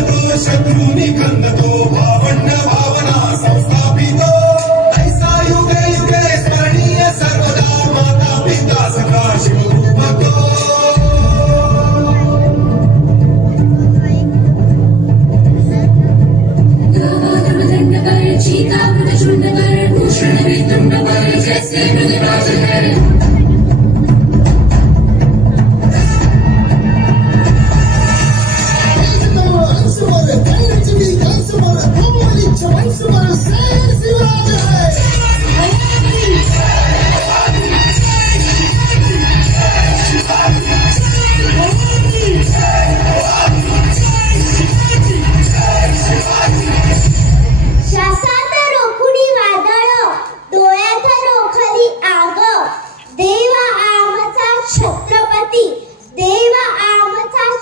नाशतो शत्रूंनी खंदतो भावंड भावना संस्थापितो ऐसा युगे युगे स्मरणीय सर्वदा माता पिता सखा शिवगुरु भक्तो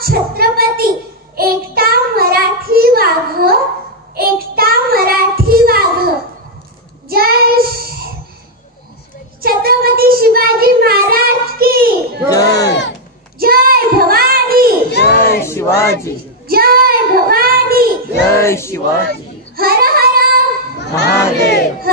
छत्रपती एकटा मराठी वाघ जय छत्रपती शिवाजी महाराज की जय जय भवानी जय शिवाजी जय भवानी जय शिवाजी हर हर महादेव